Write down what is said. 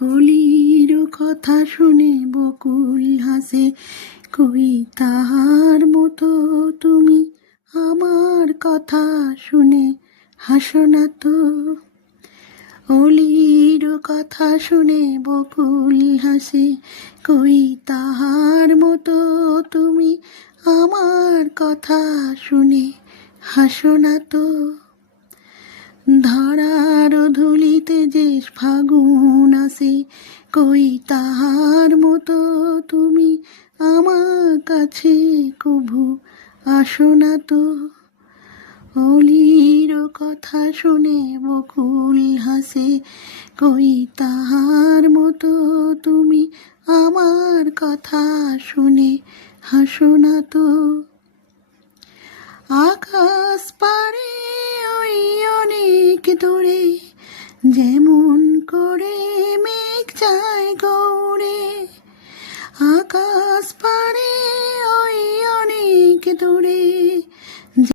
অলির কথা শুনে বকুল হাসে, কই তাহার মতো তুমি আমার কথা শুনে হাসো না তো। অলির কথা শুনে বকুল হাসে, কই তাহার মতো তুমি আমার কথা শুনে হাসো না তো। ধরার ধুলিতে যে ফাগুন আসে, কই তাহার মতো তুমি আমার কাছে কভু আসো না তো। অলির কথা শুনে বকুল হাসে, কই তাহার মতো তুমি আমার কথা শুনে হাসো না তো। আকাশ পারে ওই অনেক দূরে, যেমন করে মেঘ যায় গৌড়ে। আকাশ পারে ওই অনেক দূরে,